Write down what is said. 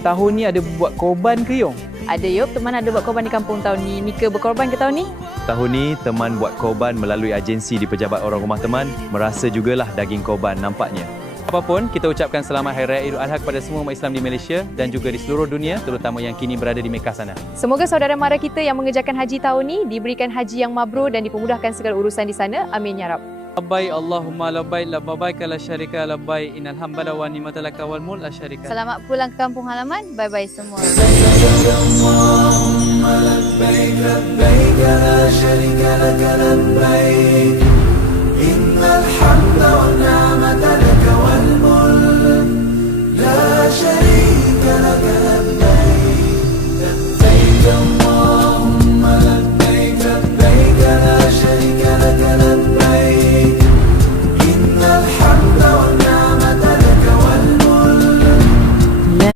tahun ni ada buat korban ke Yong? Ada Yop, teman ada buat korban di kampung tahun ni. Nika berkorban ke tahun ni? Tahun ni, teman buat korban melalui agensi di Pejabat Orang Rumah Teman, merasa jugalah daging korban nampaknya. Apapun, kita ucapkan selamat Hari Raya Idul Adha kepada semua umat Islam di Malaysia dan juga di seluruh dunia, terutama yang kini berada di Mekah sana. Semoga saudara mara kita yang mengerjakan haji tahun ni diberikan haji yang mabrur dan dipermudahkan segala urusan di sana. Amin ya Rab. Labbaik Allahumma labbaik labbaik la syarika labbaik innal hamda wa ni'mata laka wal mulk la syarika. Selamat pulang ke kampung halaman. Bye-bye semua. Allahumma labbaik labbaik la syarika laka labbaik innal hamda wa